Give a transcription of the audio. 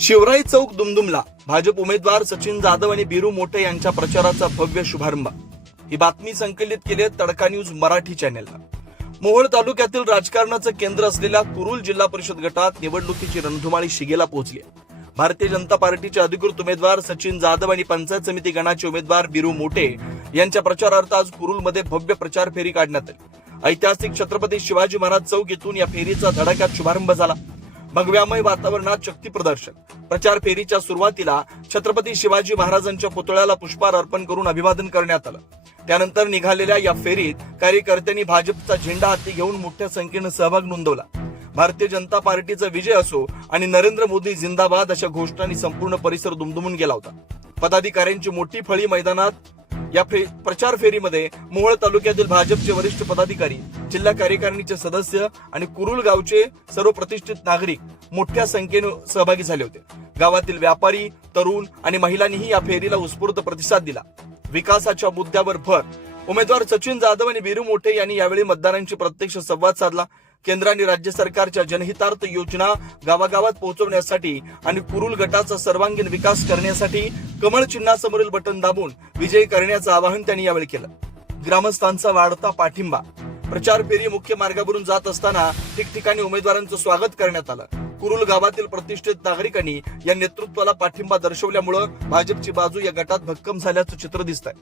शिवराई चौक दुमदुमला भाजप उमेदवार सचिन जाधव आणि बिरू मोठे यांच्या प्रचाराचा भव्य शुभारंभ. ही बातमी संकलित केली आहे तडका न्यूज मराठी चॅनेलला. मोहोळ तालुक्यातील राजकारणाचं केंद्र असलेल्या कुरुल जिल्हा परिषद गटात निवडणुकीची रणधुमाळी शिगेला पोहोचली भारतीय जनता पार्टीचे अधिकृत उमेदवार सचिन जाधव आणि पंचायत समिती गणाचे उमेदवार बिरू मोठे यांच्या प्रचारार्थ आज कुरुलमध्ये भव्य प्रचार फेरी काढण्यात आली. ऐतिहासिक छत्रपती शिवाजी महाराज चौक येथून या फेरीचा धडाक्यात शुभारंभ झाला. भगव्यामय वातावरणात शक्ती प्रदर्शन. प्रचार फेरीच्या सुरुवातीला छत्रपती शिवाजी महाराजांच्या पुतळ्याला पुष्पार अर्पण करून अभिवादन करण्यात आलं. त्यानंतर निघालेल्या या फेरीत कार्यकर्त्यांनी भाजपचा झेंडा हाती घेऊन मोठ्या संख्येनं सहभाग नोंदवला. भारतीय जनता पार्टीचा विजय असो आणि नरेंद्र मोदी जिंदाबाद अशा घोषणांनी संपूर्ण परिसर दुमदुमून गेला होता. पदाधिकाऱ्यांची मोठी फळी मैदानात या फे- प्रचार फेरीमध्ये मोहोळ तालुक्यातील भाजपचे वरिष्ठ पदाधिकारी जिल्हा कार्यकारिणीचे सदस्य आणि कुरुल गावचे सर्व प्रतिष्ठित नागरिक मोठ्या संख्येने सहभागी झाले होते. गावातील व्यापारी तरुण आणि महिलांनीही या फेरीला उत्स्फूर्त प्रतिसाद दिला. विकासाच्या मुद्द्यावर भर. उमेदवार सचिन जाधव आणि बिरू मोठे यांनी यावेळी मतदारांशी प्रत्यक्ष संवाद साधला. केंद्र आणि राज्य सरकारच्या जनहितार्थ योजना गावागावात पोहोचवण्यासाठी आणि कुरुल गटाचा सर्वांगीण विकास करण्यासाठी कमळ चिन्हासमोरील बटन दाबून विजयी करण्याचं आवाहन त्यांनी यावेळी केलं. ग्रामस्थांचा वाढता पाठिंबा. प्रचार फेरी मुख्य मार्गावरून जात असताना ठिकठिकाणी उमेदवारांचं स्वागत करण्यात आलं. कुरुल गावातील प्रतिष्ठित नागरिकांनी या नेतृत्वाला पाठिंबा दर्शवल्यामुळं भाजपची बाजू या गटात भक्कम झाल्याचं चित्र दिसत आहे